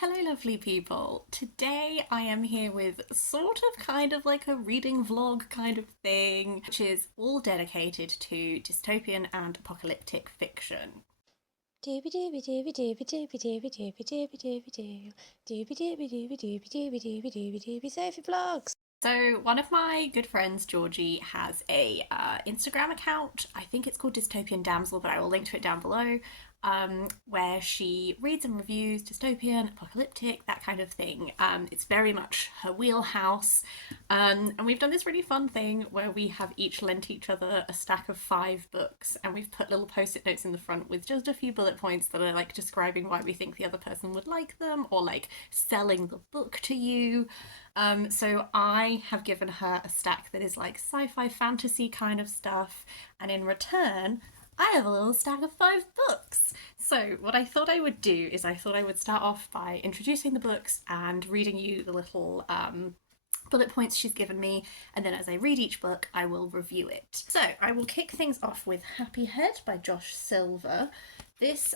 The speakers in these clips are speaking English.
Hello, lovely people. Today I am here with sort of kind of like a reading vlog kind of thing, which is all dedicated to dystopian and apocalyptic fiction. Dooby dooby dooby dooby dooby dooby dooby dooby dooby doo. Dooby dooby dooby dooby dooby dooby dooby dooby Sophie Vlogs. So one of my good friends, Georgie, has a Instagram account. I think it's called Dystopian Damsel, but I will link to it down below. Where she reads and reviews dystopian, apocalyptic, that kind of thing. It's very much her wheelhouse. And we've done this really fun thing where we have each lent each other a stack of 5 books, and we've put little post-it notes in the front with just a few bullet points that are like describing why we think the other person would like them, or like selling the book to you. So I have given her a stack that is like sci-fi fantasy kind of stuff, and in return, I have a little stack of 5 books. So what I thought I would do is I thought I would start off by introducing the books and reading you the little bullet points she's given me, and then as I read each book, I will review it. So I will kick things off with HappyHead by Josh Silver. This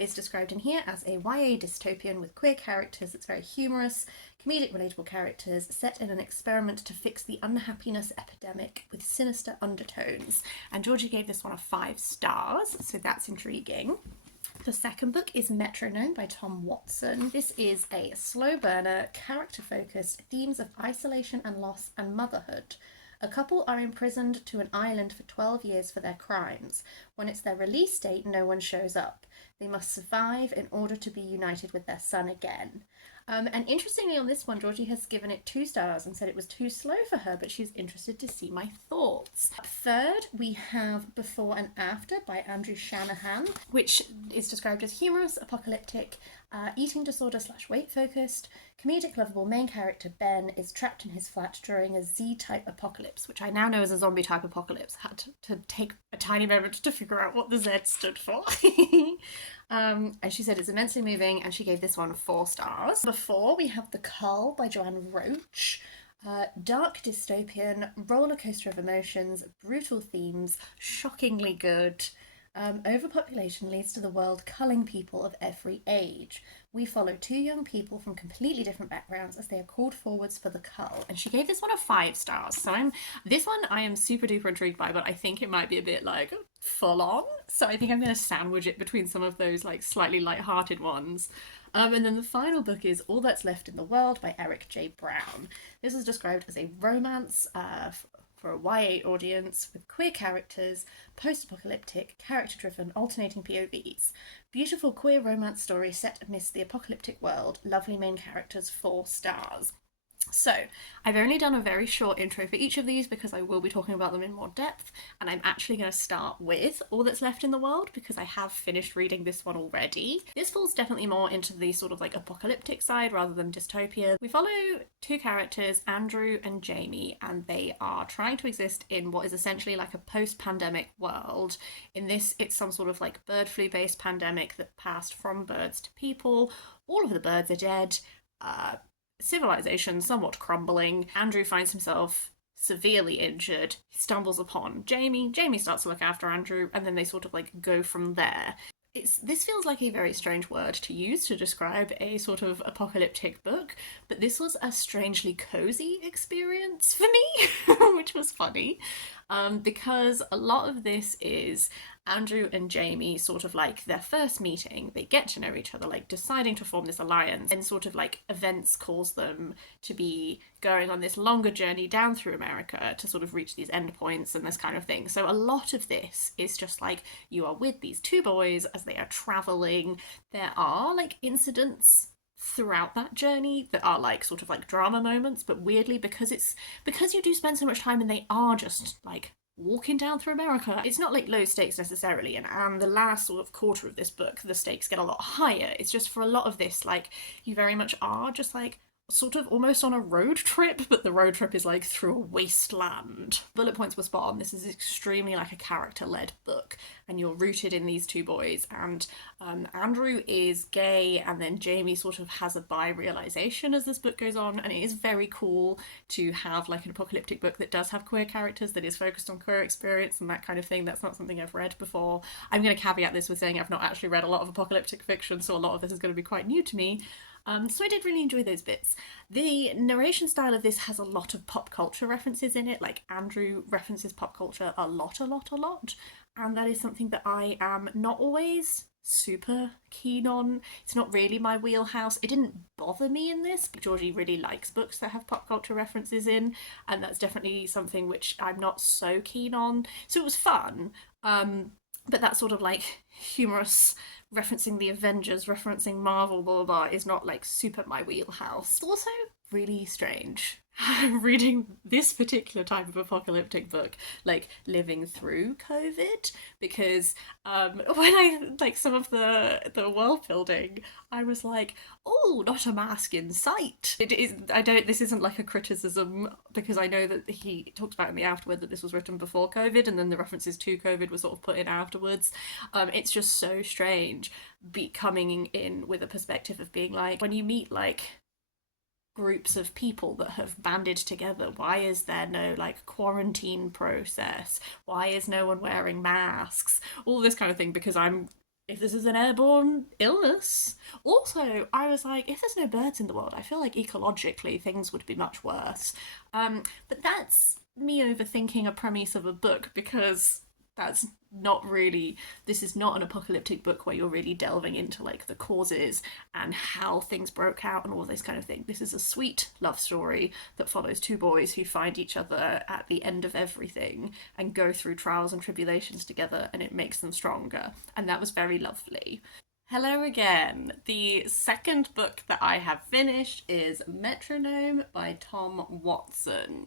is described in here as a YA dystopian with queer characters. It's very humorous, comedic, relatable characters set in an experiment to fix the unhappiness epidemic with sinister undertones. And Georgie gave this one a 5 stars, so that's intriguing. The second book is Metronome by Tom Watson. This is a slow burner, character-focused themes of isolation and loss and motherhood. A couple are imprisoned to an island for 12 years for their crimes. When it's their release date, no one shows up. They must survive in order to be united with their son again. And interestingly, on this one, Georgie has given it 2 stars and said it was too slow for her, but she's interested to see my thoughts. Third, we have Before and After by Andrew Shanahan, which is described as humorous, apocalyptic, eating disorder / weight focused. Comedic, lovable main character Ben is trapped in his flat during a Z-type apocalypse, which I now know is a zombie type apocalypse. I had to take a tiny moment to figure out what the Z stood for. And she said it's immensely moving, and she gave this one 4 stars. Before, we have The Cull by Joanne Roach. Dark dystopian, roller coaster of emotions, brutal themes, shockingly good. Overpopulation leads to the world culling people of every age. We follow 2 young people from completely different backgrounds as they are called forwards for the cull. And she gave this one a 5 stars. So I am super duper intrigued by, but I think it might be a bit like full on. So I think I'm going to sandwich it between some of those like slightly light-hearted ones. And then the final book is All That's Left in the World by Erik J. Brown. This is described as a romance for a YA audience with queer characters, post-apocalyptic, character-driven, alternating POVs. Beautiful queer romance story set amidst the apocalyptic world. Lovely main characters, 4 stars. So, I've only done a very short intro for each of these because I will be talking about them in more depth, and I'm actually going to start with All That's Left in the World because I have finished reading this one already. This falls definitely more into the sort of like apocalyptic side rather than dystopia. We follow 2 characters, Andrew and Jamie, and they are trying to exist in what is essentially like a post-pandemic world. In this, it's some sort of like bird flu-based pandemic that passed from birds to people. All of the birds are dead. Civilization somewhat crumbling. Andrew finds himself severely injured. He stumbles upon Jamie. Jamie starts to look after Andrew, and then they sort of like go from there. This feels like a very strange word to use to describe a sort of apocalyptic book, but this was a strangely cozy experience for me, which was funny, because a lot of this is Andrew and Jamie sort of like their first meeting. They get to know each other, like deciding to form this alliance, and sort of like events cause them to be going on this longer journey down through America to sort of reach these endpoints and this kind of thing. So a lot of this is just like you are with these 2 boys as they are traveling. There are like incidents throughout that journey that are like sort of like drama moments, but weirdly because you do spend so much time and they are just like walking down through America, it's not like low stakes necessarily, and the last sort of quarter of this book the stakes get a lot higher. It's just for a lot of this like you very much are just like sort of almost on a road trip, but the road trip is like through a wasteland. Bullet points were spot on. This is extremely like a character-led book, and you're rooted in these 2 boys, and Andrew is gay, and then Jamie sort of has a bi-realization as this book goes on, and it is very cool to have like an apocalyptic book that does have queer characters, that is focused on queer experience and that kind of thing. That's not something I've read before. I'm going to caveat this with saying I've not actually read a lot of apocalyptic fiction, so a lot of this is going to be quite new to me. So I did really enjoy those bits. The narration style of this has a lot of pop culture references in it. Like Andrew references pop culture a lot, a lot, a lot. And that is something that I am not always super keen on. It's not really my wheelhouse. It didn't bother me in this. Georgie really likes books that have pop culture references in, and that's definitely something which I'm not so keen on. So it was fun. But that sort of like humorous referencing the Avengers, referencing Marvel, blah blah blah, is not like super my wheelhouse. It's also really strange reading this particular type of apocalyptic book, like living through COVID, because when I like some of the world building, I was like, oh, not a mask in sight. It is. I don't. This isn't like a criticism because I know that he talked about in the afterword that this was written before COVID, and then the references to COVID were sort of put in afterwards. It's just so strange, coming in with a perspective of being like, when you meet like groups of people that have banded together, why is there no like quarantine process? Why is no one wearing masks? All this kind of thing, because I'm, if this is an airborne illness. Also, I was like, if there's no birds in the world, I feel like ecologically things would be much worse. But that's me overthinking a premise of a book, because that's not really, this is not an apocalyptic book where you're really delving into like the causes and how things broke out and all this kind of thing. This is a sweet love story that follows two boys who find each other at the end of everything and go through trials and tribulations together, and it makes them stronger, and that was very lovely. Hello again. The second book that I have finished is Metronome by Tom Watson.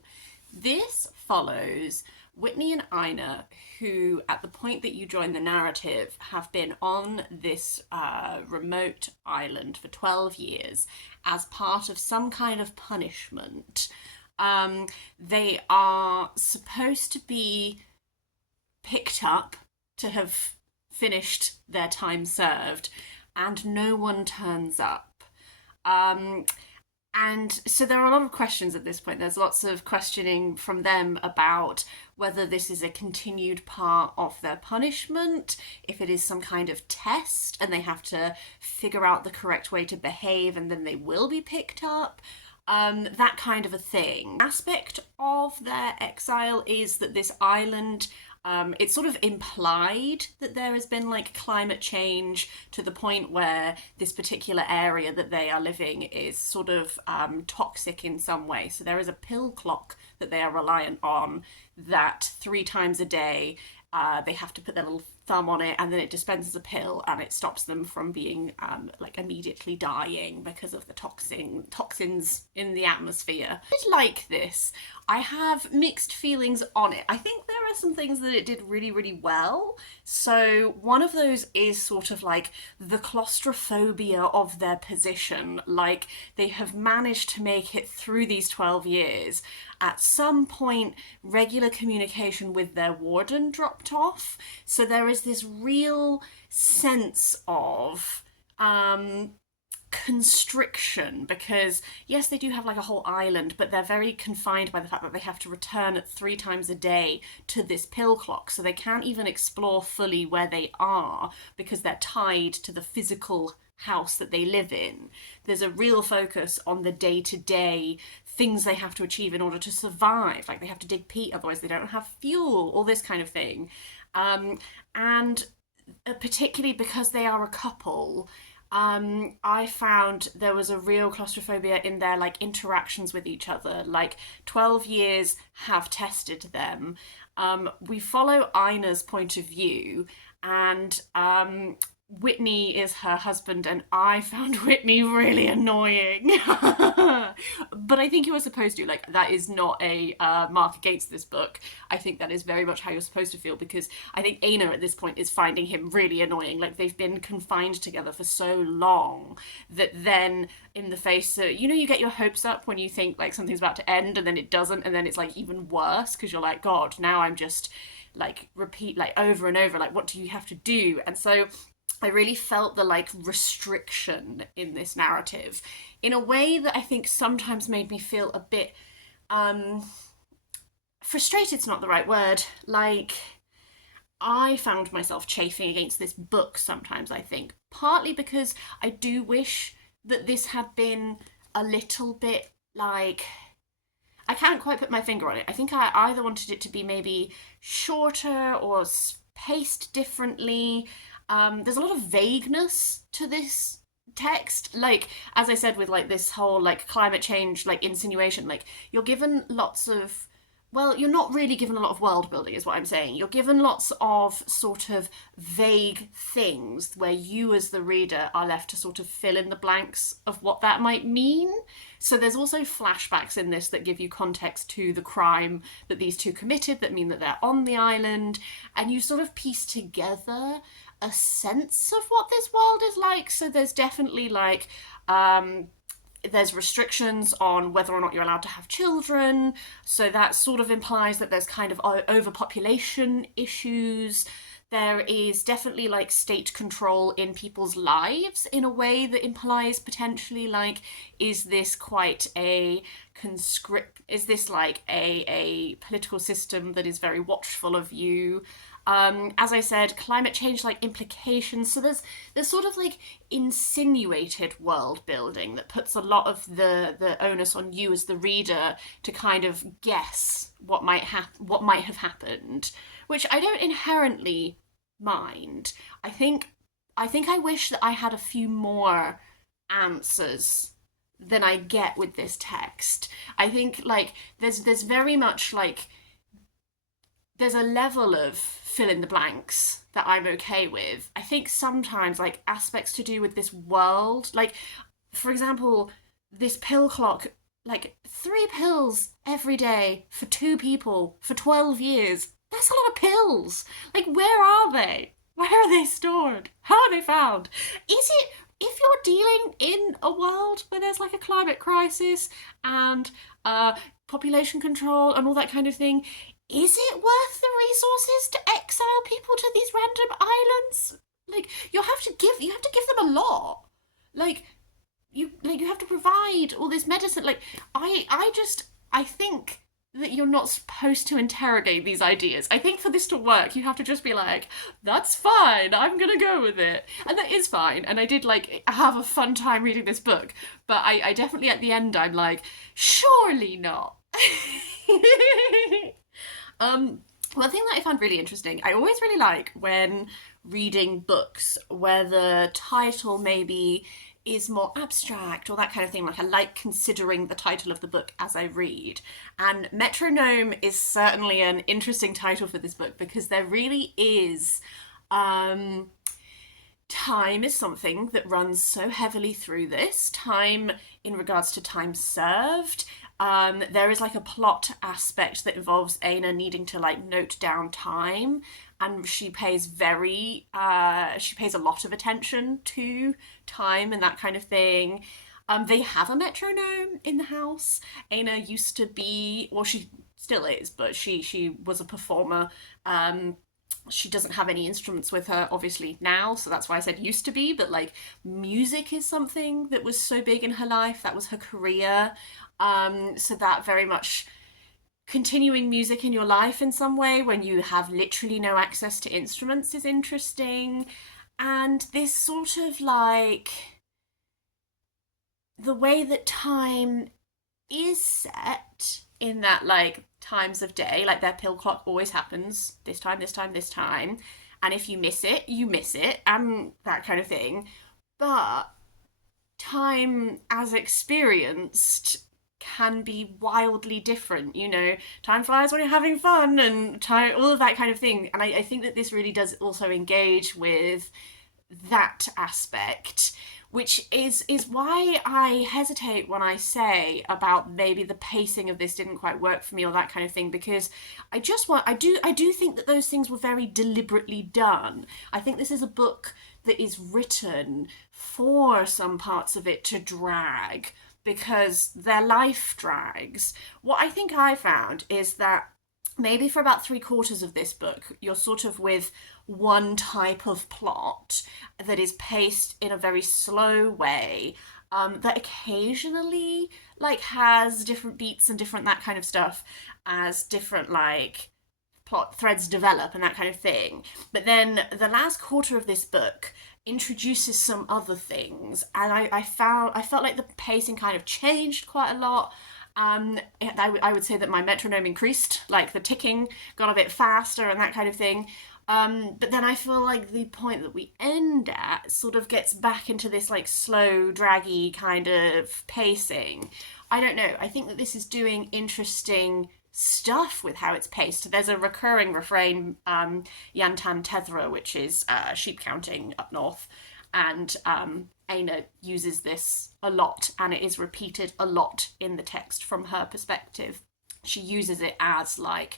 This follows Whitney and Ina, who, at the point that you join the narrative, have been on this remote island for 12 years as part of some kind of punishment. They are supposed to be picked up to have finished their time served, and no one turns up. And so there are a lot of questions at this point. There's lots of questioning from them about whether this is a continued part of their punishment, if it is some kind of test and they have to figure out the correct way to behave and then they will be picked up. That kind of a thing. Aspect of their exile is that this island, it's sort of implied that there has been like climate change to the point where this particular area that they are living is sort of toxic in some way. So there is a pill clock that they are reliant on, that 3 times a day they have to put their little thumb on it, and then it dispenses a pill and it stops them from being like immediately dying because of the toxins in the atmosphere. I did like this. I have mixed feelings on it. I think there are some things that it did really, really well. So one of those is sort of like the claustrophobia of their position. Like, they have managed to make it through these 12 years. At some point, regular communication with their warden dropped off. So there is this real sense of constriction, because yes, they do have like a whole island, but they're very confined by the fact that they have to return 3 times a day to this pill clock, so they can't even explore fully where they are because they're tied to the physical house that they live in. There's a real focus on the day-to-day things they have to achieve in order to survive, like they have to dig peat, otherwise they don't have fuel, all this kind of thing. And particularly because they are a couple, I found there was a real claustrophobia in their like interactions with each other. Like, 12 years have tested them. We follow Ina's point of view, and Whitney is her husband, and I found Whitney really annoying. But I think you were supposed to. Like, that is not a mark against this book. I think that is very much how you're supposed to feel, because I think Aina at this point is finding him really annoying. Like, they've been confined together for so long that then in the face of, you know, you get your hopes up when you think like something's about to end and then it doesn't, and then it's like even worse because you're like, God, now I'm just like repeat like over and over, like what do you have to do? And so I really felt the like restriction in this narrative in a way that I think sometimes made me feel a bit frustrated's not the right word. Like, I found myself chafing against this book sometimes, I think, partly because I do wish that this had been a little bit like, I can't quite put my finger on it. I think I either wanted it to be maybe shorter or paced differently. There's a lot of vagueness to this text. Like, as I said, with like this whole like climate change, like insinuation, like you're given lots of, well, you're not really given a lot of world building, is what I'm saying. You're given lots of sort of vague things where you, as the reader, are left to sort of fill in the blanks of what that might mean. So there's also flashbacks in this that give you context to the crime that these two committed, that mean that they're on the island, and you sort of piece together a sense of what this world is like. So there's definitely like there's restrictions on whether or not you're allowed to have children. So that sort of implies that there's kind of overpopulation issues. There is definitely like state control in people's lives in a way that implies potentially like, is this quite a conscript, is this like a political system that is very watchful of you? As I said, climate change like implications. So there's sort of like insinuated world building that puts a lot of the onus on you as the reader to kind of guess what might have happened, which I don't inherently mind. I think I wish that I had a few more answers than I get with this text. I think like there's very much like, there's a level of fill in the blanks that I'm okay with. I think sometimes like aspects to do with this world, like for example, this pill clock, like 3 pills every day for 2 people for 12 years. That's a lot of pills. Like, where are they? Where are they stored? How are they found? Is it, if you're dealing in a world where there's like a climate crisis and population control and all that kind of thing, is it worth the resources to exile people to these random islands? Like, you have to give them a lot. Like, you have to provide all this medicine. Like, I think that you're not supposed to interrogate these ideas. I think for this to work, you have to just be like, that's fine, I'm gonna go with it. And that is fine. And I did like have a fun time reading this book, but I definitely at the end I'm like, surely not. One thing that I found really interesting, I always really like when reading books where the title maybe is more abstract or that kind of thing. Like, I like considering the title of the book as I read. And Metronome is certainly an interesting title for this book because there really is. Time is something that runs so heavily through this. Time in regards to time served. There is like a plot aspect that involves Aina needing to like note down time, and she pays a lot of attention to time and that kind of thing. They have a metronome in the house. Aina used to be, well, she still is, but she was a performer. She doesn't have any instruments with her, obviously, now, so that's why I said used to be, but like music is something that was so big in her life. That was her career. So that very much continuing music in your life in some way when you have literally no access to instruments is interesting. And this sort of like the way that time is set in that like times of day, like their pill clock always happens this time, this time, this time, and if you miss it, you miss it, and that kind of thing. But time as experienced can be wildly different, you know. Time flies when you're having fun, and time, all of that kind of thing. And I think that this really does also engage with that aspect, which is why I hesitate when I say about maybe the pacing of this didn't quite work for me or that kind of thing, because I do think that those things were very deliberately done. I think this is a book that is written for some parts of it to drag because their life drags. What I think I found is that maybe for about 3/4 of this book, you're sort of with one type of plot that is paced in a very slow way, that occasionally like has different beats and different that kind of stuff as different like plot threads develop and that kind of thing. But then the last quarter of this book introduces some other things, and I felt like the pacing kind of changed quite a lot. I would say that my metronome increased, like the ticking got a bit faster and that kind of thing. But then I feel like the point that we end at sort of gets back into this like slow, draggy kind of pacing. I don't know. I think that this is doing interesting stuff with how it's paced. There's a recurring refrain, Yantan Tethra, which is sheep counting up north, and Aina uses this a lot, and it is repeated a lot in the text from her perspective. She uses it as like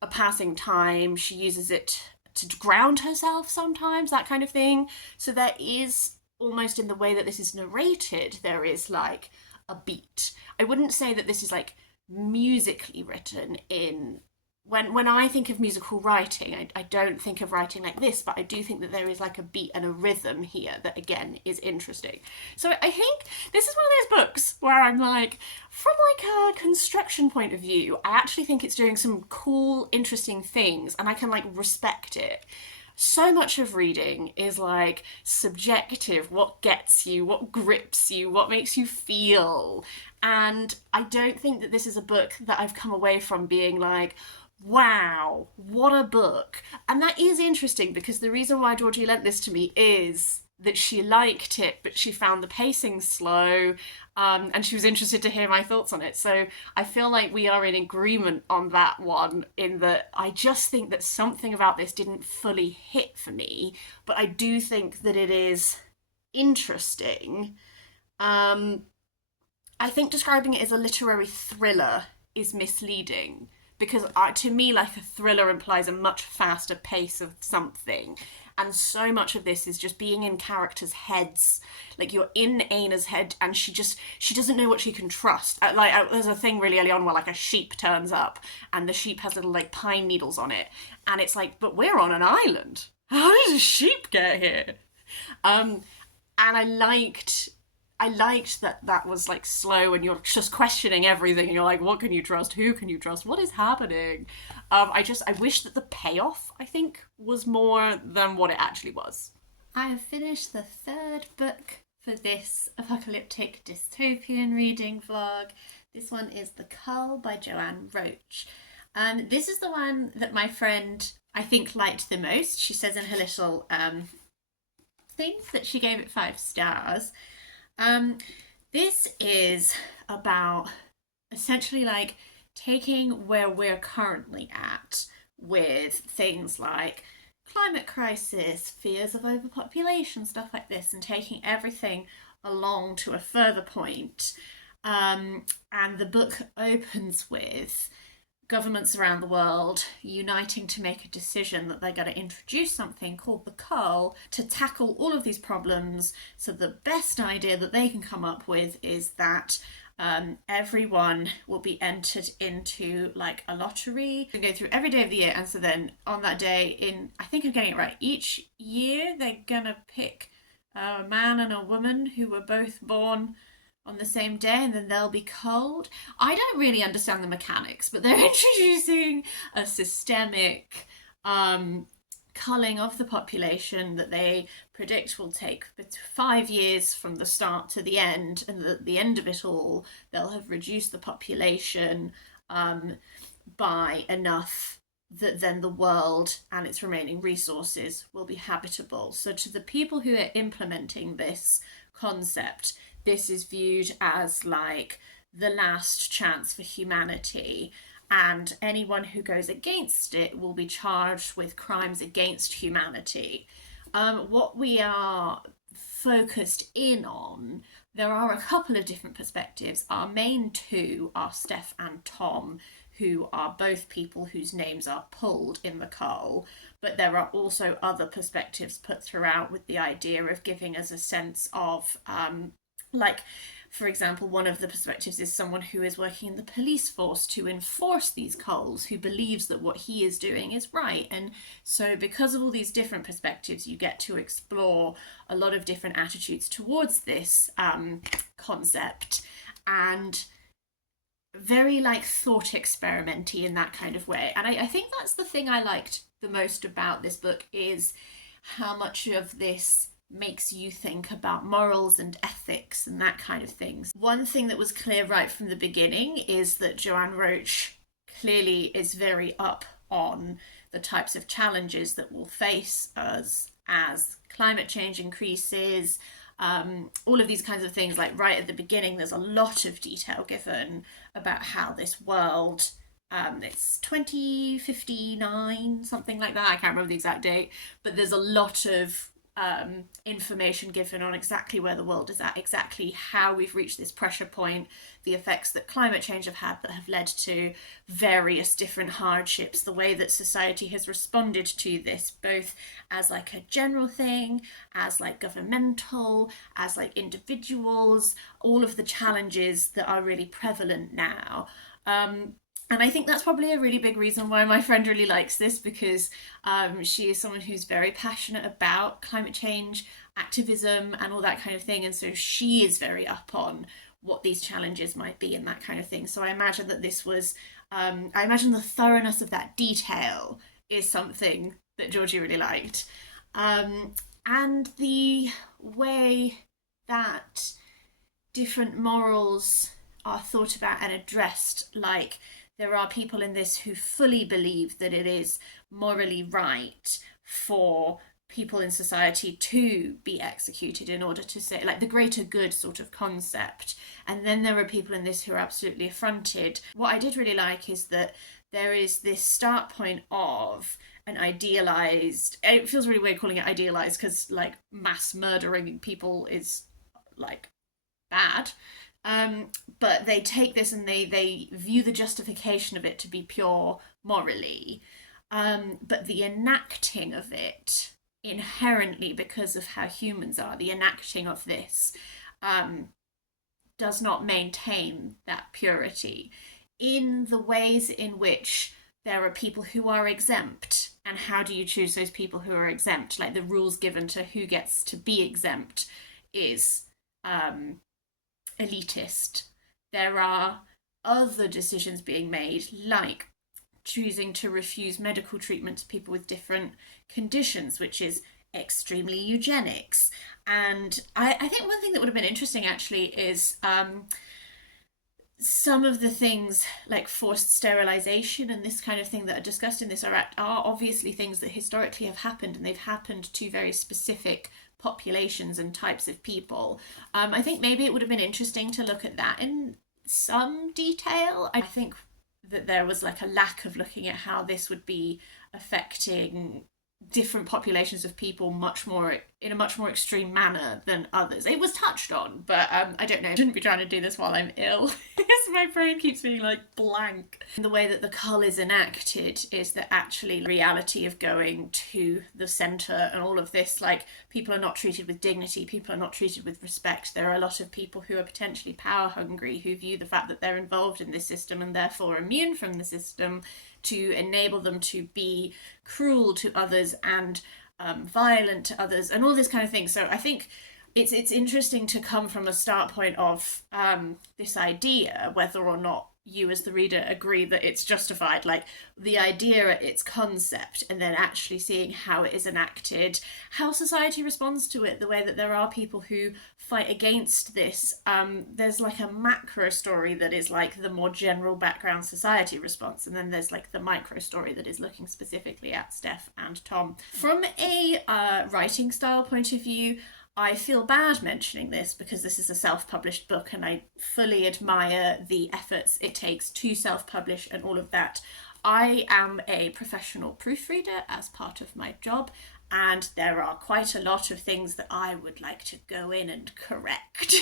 a passing time. She uses it to ground herself sometimes, that kind of thing. So there is almost in the way that this is narrated, there is like a beat. I wouldn't say that this is like musically written in when I think of musical writing, I don't think of writing like this, but I do think that there is like a beat and a rhythm here that again is interesting. So I think this is one of those books where I'm like, from like a construction point of view, I actually think it's doing some cool, interesting things, and I can like respect it. So much of reading is like subjective, what gets you, what grips you, what makes you feel. And I don't think that this is a book that I've come away from being like, wow, what a book. And that is interesting because the reason why Georgie lent this to me is that she liked it, but she found the pacing slow, and she was interested to hear my thoughts on it. So I feel like we are in agreement on that one, in that I just think that something about this didn't fully hit for me, but I do think that it is interesting. Um, I think describing it as a literary thriller is misleading because to me, like a thriller implies a much faster pace of something. And so much of this is just being in characters' heads. Like you're in Aina's head, and she doesn't know what she can trust. There's a thing really early on where like a sheep turns up, and the sheep has little like pine needles on it, and it's like, but we're on an island. How did a sheep get here? And I liked that that was like slow, and you're just questioning everything, and you're like, what can you trust, who can you trust, what is happening? I wish that the payoff, I think, was more than what it actually was. I have finished the third book for this apocalyptic dystopian reading vlog. This one is The Cull by Joanne Roach. This is the one that my friend, I think, liked the most. She says in her little thing that she gave it 5 stars. This is about essentially like taking where we're currently at with things like climate crisis, fears of overpopulation, stuff like this, and taking everything along to a further point. And the book opens with governments around the world uniting to make a decision that they're going to introduce something called the Cull to tackle all of these problems. So the best idea that they can come up with is that everyone will be entered into like a lottery and go through every day of the year. And so then on that day, I think I'm getting it right, each year they're gonna pick a man and a woman who were both born on the same day, and then they'll be culled. I don't really understand the mechanics, but they're introducing a systemic culling of the population that they predict will take 5 years from the start to the end, and at the end of it all, they'll have reduced the population by enough that then the world and its remaining resources will be habitable. So to the people who are implementing this concept, this is viewed as like the last chance for humanity, and anyone who goes against it will be charged with crimes against humanity. What we are focused in on, there are a couple of different perspectives. Our main two are Steph and Tom, who are both people whose names are pulled in the Cull, but there are also other perspectives put throughout with the idea of giving us a sense of like, for example, one of the perspectives is someone who is working in the police force to enforce these culls, who believes that what he is doing is right. And so because of all these different perspectives, you get to explore a lot of different attitudes towards this concept, and very like thought experimenty in that kind of way. And I think that's the thing I liked the most about this book, is how much of this makes you think about morals and ethics and that kind of things. One thing that was clear right from the beginning is that Joanne Roach clearly is very up on the types of challenges that will face us as climate change increases. All of these kinds of things, like right at the beginning, there's a lot of detail given about how this world, it's 2059, something like that. I can't remember the exact date, but there's a lot of information given on exactly where the world is at, exactly how we've reached this pressure point, the effects that climate change have had that have led to various different hardships, the way that society has responded to this, both as like a general thing, as like governmental, as like individuals, all of the challenges that are really prevalent now. And I think that's probably a really big reason why my friend really likes this, because she is someone who's very passionate about climate change, activism, and all that kind of thing. And so she is very up on what these challenges might be and that kind of thing. So I imagine that this was, I imagine the thoroughness of that detail is something that Georgie really liked. And the way that different morals are thought about and addressed, like there are people in this who fully believe that it is morally right for people in society to be executed in order to say, like, the greater good sort of concept. And then there are people in this who are absolutely affronted. What I did really like is that there is this start point of an idealized, it feels really weird calling it idealized because like mass murdering people is like bad. But they take this and they view the justification of it to be pure morally. But the enacting of it inherently, because of how humans are, the enacting of this does not maintain that purity in the ways in which there are people who are exempt. And how do you choose those people who are exempt? Like the rules given to who gets to be exempt is elitist. There are other decisions being made, like choosing to refuse medical treatment to people with different conditions, which is extremely eugenics. And I think one thing that would have been interesting actually is some of the things like forced sterilization and this kind of thing that are discussed in this are obviously things that historically have happened, and they've happened to very specific populations and types of people. I think maybe it would have been interesting to look at that in some detail. I think that there was like a lack of looking at how this would be affecting different populations of people much more in a much more extreme manner than others. It was touched on, but I don't know. I shouldn't be trying to do this while I'm ill because my brain keeps being like blank. The way that the Cull is enacted is that actually the reality of going to the centre and all of this, like people are not treated with dignity, people are not treated with respect. There are a lot of people who are potentially power hungry who view the fact that they're involved in this system and therefore immune from the system to enable them to be cruel to others and violent to others and all this kind of thing. So I think it's interesting to come from a start point of this idea, whether or not you as the reader agree that it's justified, like the idea at its concept, and then actually seeing how it is enacted, how society responds to it, the way that there are people who fight against this. There's like a macro story that is like the more general background society response, and then there's like the micro story that is looking specifically at Steph and Tom. From a writing style point of view, I feel bad mentioning this because this is a self-published book and I fully admire the efforts it takes to self-publish and all of that. I am a professional proofreader as part of my job, and there are quite a lot of things that I would like to go in and correct.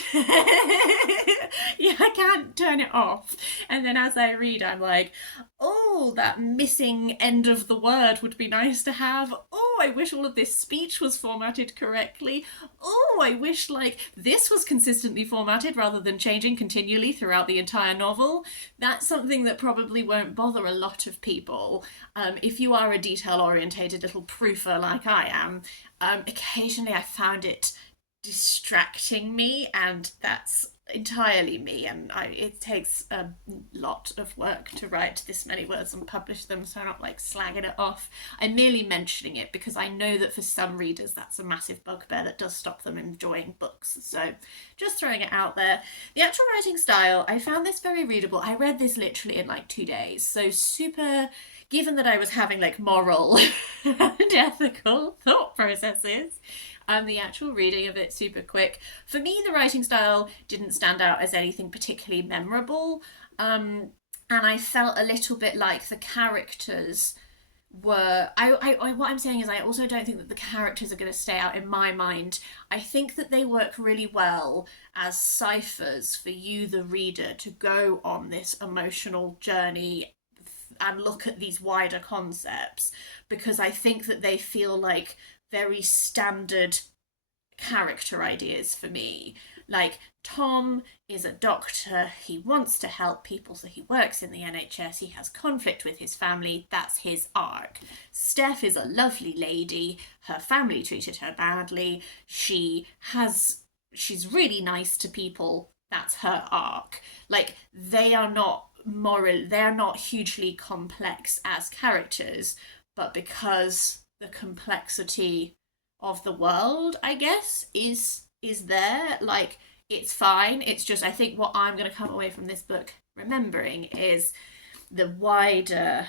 Yeah, I can't turn it off. And then as I read, I'm like, oh, that missing end of the word would be nice to have. Oh, I wish all of this speech was formatted correctly. Oh, I wish like this was consistently formatted rather than changing continually throughout the entire novel. That's something that probably won't bother a lot of people. If you are a detail-orientated little proofer like I am, occasionally I found it distracting me, and that's entirely me, and it takes a lot of work to write this many words and publish them, so I'm not like slagging it off. I'm merely mentioning it because I know that for some readers that's a massive bugbear that does stop them enjoying books, so just throwing it out there. The actual writing style, I found this very readable. I read this literally in like 2 days, so super, given that I was having like moral and ethical thought processes, the actual reading of it super quick. For me, the writing style didn't stand out as anything particularly memorable, and I felt a little bit like the characters were what I'm saying is I also don't think that the characters are going to stay out in my mind. I think that they work really well as ciphers for you, the reader, to go on this emotional journey and look at these wider concepts, because I think that they feel like very standard character ideas for me. Like, Tom is a doctor, he wants to help people, so he works in the NHS, he has conflict with his family, that's his arc. Steph is a lovely lady, her family treated her badly, she's really nice to people, that's her arc. Like, they're not hugely complex as characters, but because the complexity of the world, I guess, is there. Like, it's fine. It's just, I think what I'm going to come away from this book remembering is the wider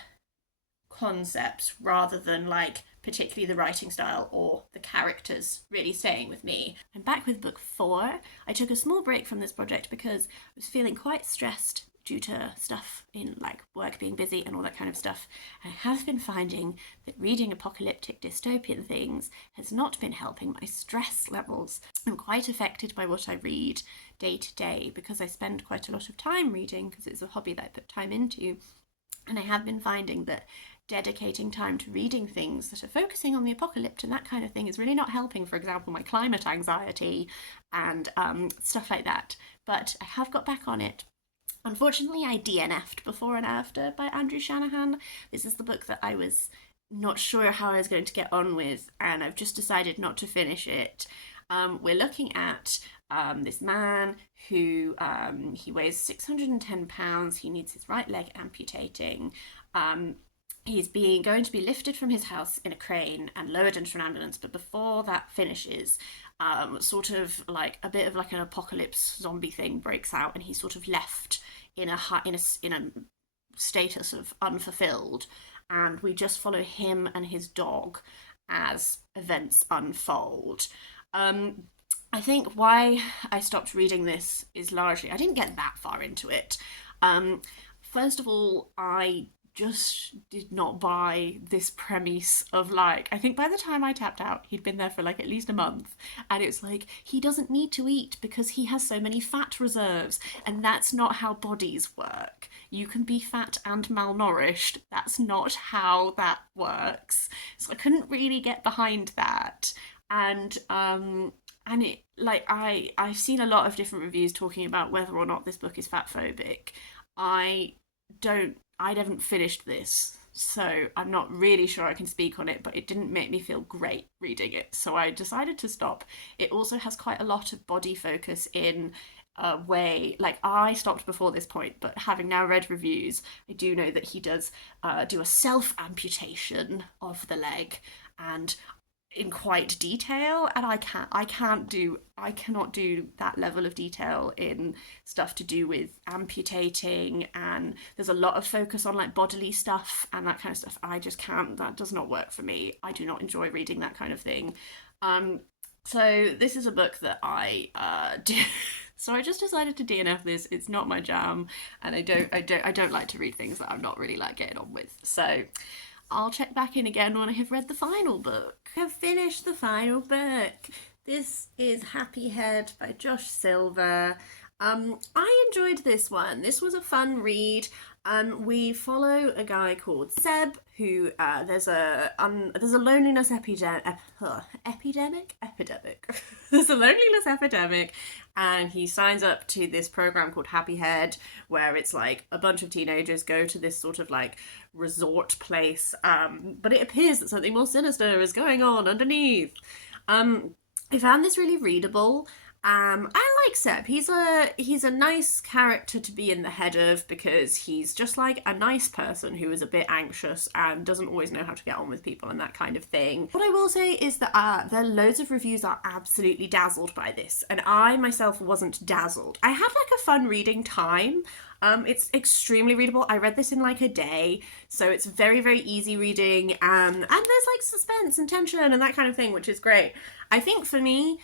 concepts rather than like particularly the writing style or the characters really staying with me. I'm back with book 4. I took a small break from this project because I was feeling quite stressed due to stuff in like work being busy and all that kind of stuff. I have been finding that reading apocalyptic dystopian things has not been helping my stress levels. I'm quite affected by what I read day to day because I spend quite a lot of time reading because it's a hobby that I put time into. And I have been finding that dedicating time to reading things that are focusing on the apocalypse and that kind of thing is really not helping, for example, my climate anxiety and stuff like that. But I have got back on it. Unfortunately, I DNF'd Before and After by Andrew Shanahan. This is the book that I was not sure how I was going to get on with, and I've just decided not to finish it. We're looking at this man who he weighs 610 pounds. He needs his right leg amputating. He's going to be lifted from his house in a crane and lowered into an ambulance. But before that finishes, sort of like a bit of like an apocalypse zombie thing breaks out, and he's sort of left in a status of unfulfilled. And we just follow him and his dog as events unfold. I think why I stopped reading this is largely I didn't get that far into it. First of all, I just did not buy this premise of like, I think by the time I tapped out, he'd been there for like at least a month, and it's like he doesn't need to eat because he has so many fat reserves, and that's not how bodies work. You can be fat and malnourished. That's not how that works. So I couldn't really get behind that. And it like I've seen a lot of different reviews talking about whether or not this book is fat phobic. I haven't finished this, so I'm not really sure I can speak on it, but it didn't make me feel great reading it, so I decided to stop. It also has quite a lot of body focus in a way, like I stopped before this point, but having now read reviews, I do know that he does do a self-amputation of the leg, and in quite detail, and I cannot do that level of detail in stuff to do with amputating, and there's a lot of focus on like bodily stuff and that kind of stuff. I just can't, that does not work for me. I do not enjoy reading that kind of thing. So this is a book that I do. So I just decided to DNF this. It's not my jam, and I don't like to read things that I'm not really like getting on with. So I'll check back in again when I have read the final book. I have finished the final book. This is HappyHead by Josh Silver. I enjoyed this one. This was a fun read. We follow a guy called Seb who there's a loneliness epidemic. There's a loneliness epidemic, and he signs up to this program called HappyHead, where it's like a bunch of teenagers go to this sort of like resort place, but it appears that something more sinister is going on underneath. I found this really readable, I like Seb. He's a nice character to be in the head of because he's just like a nice person who is a bit anxious and doesn't always know how to get on with people and that kind of thing. What I will say is that there are loads of reviews are absolutely dazzled by this, and I myself wasn't dazzled. I had like a fun reading time. It's extremely readable. I read this in like a day, so it's very, very easy reading. And there's like suspense and tension and that kind of thing, which is great. I think for me,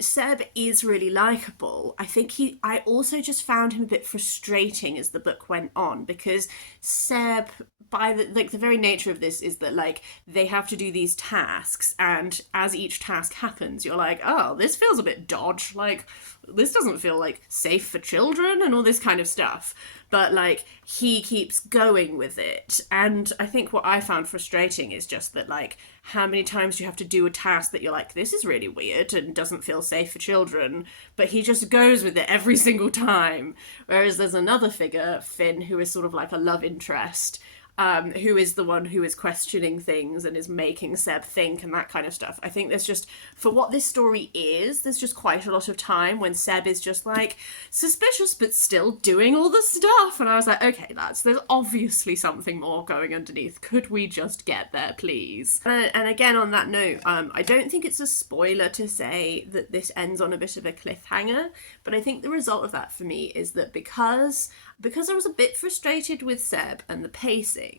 Seb is really likable. I also just found him a bit frustrating as the book went on because Seb, by the very nature of this is that like they have to do these tasks, and as each task happens, you're like, oh, this feels a bit dodge. Like, this doesn't feel like safe for children and all this kind of stuff. But like he keeps going with it, and I think what I found frustrating is just that like how many times you have to do a task that you're like, this is really weird and doesn't feel safe for children, but he just goes with it every single time. Whereas there's another figure, Finn, who is sort of like a love interest, who is the one who is questioning things and is making Seb think and that kind of stuff. I think there's just, for what this story is, there's just quite a lot of time when Seb is just like suspicious but still doing all the stuff. And I was like, okay, lads, there's obviously something more going underneath. Could we just get there, please? And again, on that note, I don't think it's a spoiler to say that this ends on a bit of a cliffhanger, but I think the result of that for me is that because I was a bit frustrated with Seb and the pacing,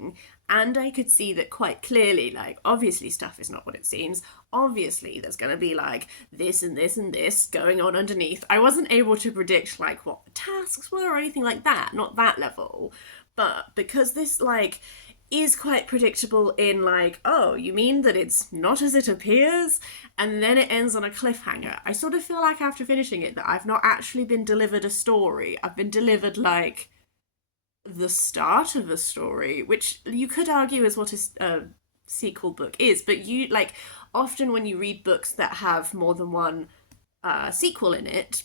and I could see that quite clearly, like, obviously stuff is not what it seems. Obviously there's going to be, like, this and this and this going on underneath. I wasn't able to predict, like, what the tasks were or anything like that. Not that level. But because this, like, is quite predictable in like, oh, you mean that it's not as it appears? And then it ends on a cliffhanger. I sort of feel like after finishing it that I've not actually been delivered a story. I've been delivered like the start of a story, which you could argue is what a sequel book is, but you like often when you read books that have more than one sequel in it,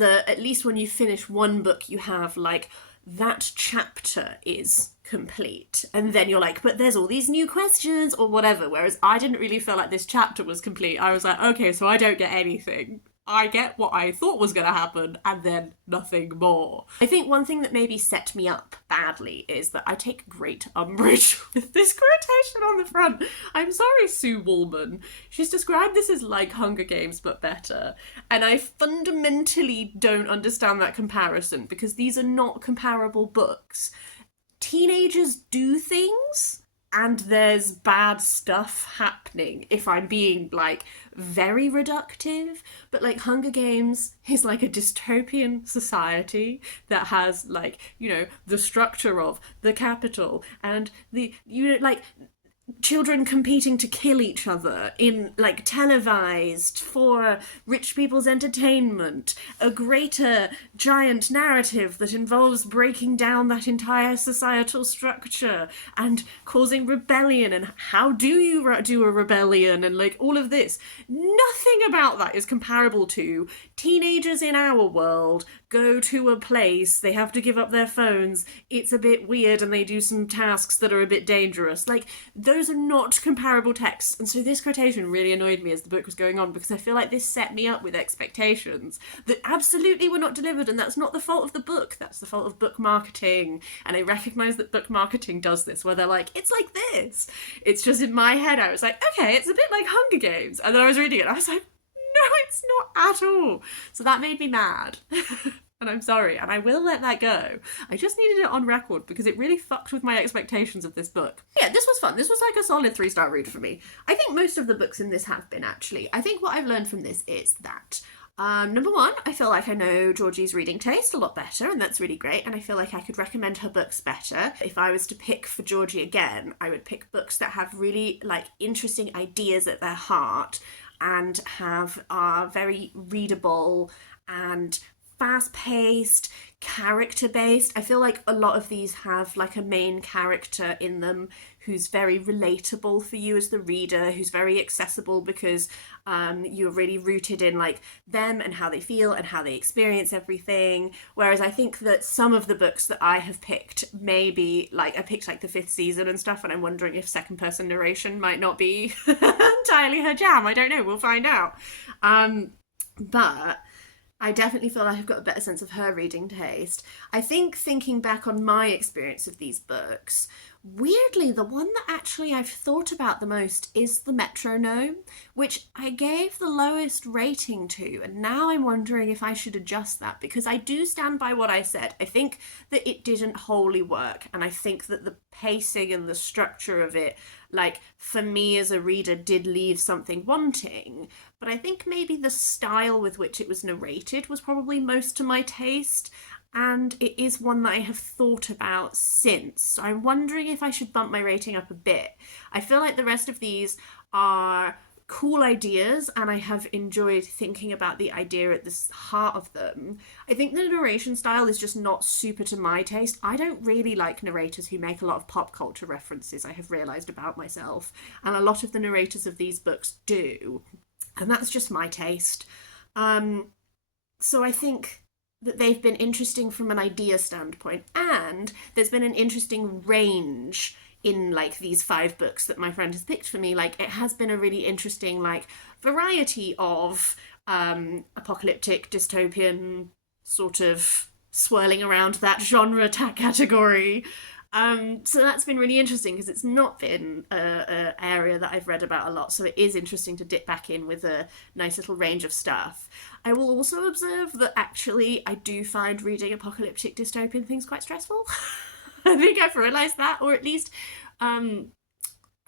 at least when you finish one book you have like that chapter is complete, and then you're like, but there's all these new questions or whatever, whereas I didn't really feel like this chapter was complete. I was like, okay, so I don't get anything. I get what I thought was going to happen, and then nothing more. I think one thing that maybe set me up badly is that I take great umbrage with this quotation on the front. I'm sorry, Sue Woolman. She's described this as like Hunger Games, but better. And I fundamentally don't understand that comparison, because these are not comparable books. Teenagers do things, and there's bad stuff happening, if I'm being like very reductive. But like Hunger Games is like a dystopian society that has like, you know, the structure of the capital and the, you know, like children competing to kill each other in like televised for rich people's entertainment, a greater giant narrative that involves breaking down that entire societal structure and causing rebellion, and how do you do a rebellion, and like all of this. Nothing about that is comparable to teenagers in our world go to a place, they have to give up their phones, it's a bit weird, and they do some tasks that are a bit dangerous. Like, those are not comparable texts. And so this quotation really annoyed me as the book was going on, because I feel like this set me up with expectations that absolutely were not delivered, and that's not the fault of the book, that's the fault of book marketing. And I recognise that book marketing does this, where they're like, it's like this. It's just in my head I was like, okay, it's a bit like Hunger Games. And then I was reading it and I was like, no, it's not at all. So that made me mad. And I'm sorry, and I will let that go. I just needed it on record because it really fucked with my expectations of this book. Yeah, this was fun. This was like a solid 3-star read for me. I think most of the books in this have been, actually. I think what I've learned from this is that number one, I feel like I know Georgie's reading taste a lot better, and that's really great, and I feel like I could recommend her books better. If I was to pick for Georgie again, I would pick books that have really like interesting ideas at their heart and are very readable and fast-paced, character-based. I feel like a lot of these have like a main character in them who's very relatable for you as the reader, who's very accessible because you're really rooted in like them and how they feel and how they experience everything. Whereas I think that some of the books that I have picked, maybe like I picked like the 5th season and stuff, and I'm wondering if second person narration might not be entirely her jam. I don't know, we'll find out. But I definitely feel like I've got a better sense of her reading taste. I think thinking back on my experience of these books, weirdly, the one that actually I've thought about the most is the Metronome, which I gave the lowest rating to, and now I'm wondering if I should adjust that because I do stand by what I said. I think that it didn't wholly work, and I think that the pacing and the structure of it, like for me as a reader, did leave something wanting. But I think maybe the style with which it was narrated was probably most to my taste, and it is one that I have thought about since. So I'm wondering if I should bump my rating up a bit. I feel like the rest of these are cool ideas, and I have enjoyed thinking about the idea at the heart of them. I think the narration style is just not super to my taste. I don't really like narrators who make a lot of pop culture references, I have realised about myself, and a lot of the narrators of these books do. And that's just my taste. Um, so I think that they've been interesting from an idea standpoint, and there's been an interesting range in like these 5 books that my friend has picked for me. Like it has been a really interesting like variety of apocalyptic, dystopian, sort of swirling around that genre category. So that's been really interesting because it's not been a area that I've read about a lot. So it is interesting to dip back in with a nice little range of stuff. I will also observe that actually I do find reading apocalyptic dystopian things quite stressful. I think I've realised that, or um,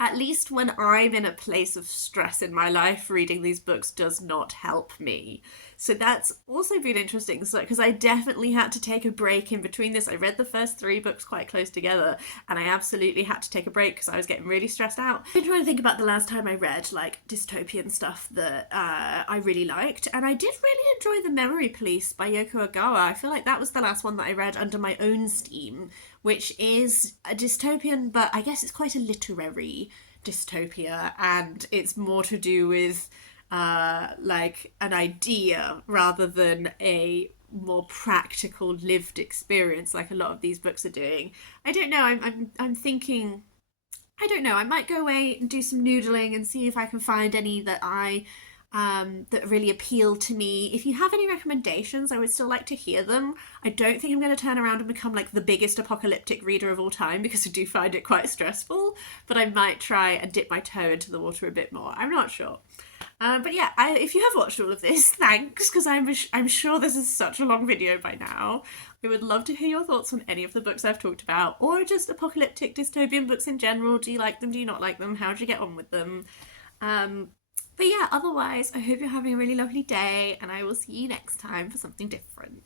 at least when I'm in a place of stress in my life, reading these books does not help me. So that's also been interesting. So, because I definitely had to take a break in between this. I read the first 3 books quite close together, and I absolutely had to take a break because I was getting really stressed out. I've been trying to think about the last time I read like dystopian stuff that I really liked, and I did really enjoy The Memory Police by Yoko Ogawa. I feel like that was the last one that I read under my own steam, which is a dystopian, but I guess it's quite a literary dystopia, and it's more to do with like an idea rather than a more practical lived experience like a lot of these books are doing. I don't know. I'm thinking. I don't know. I might go away and do some noodling and see if I can find any that that really appeal to me. If you have any recommendations, I would still like to hear them. I don't think I'm going to turn around and become like the biggest apocalyptic reader of all time because I do find it quite stressful, but I might try and dip my toe into the water a bit more. I'm not sure. But yeah, if you have watched all of this, thanks, because I'm sure this is such a long video by now. I would love to hear your thoughts on any of the books I've talked about, or just apocalyptic dystopian books in general. Do you like them? Do you not like them? How do you get on with them? But yeah, otherwise, I hope you're having a really lovely day, and I will see you next time for something different.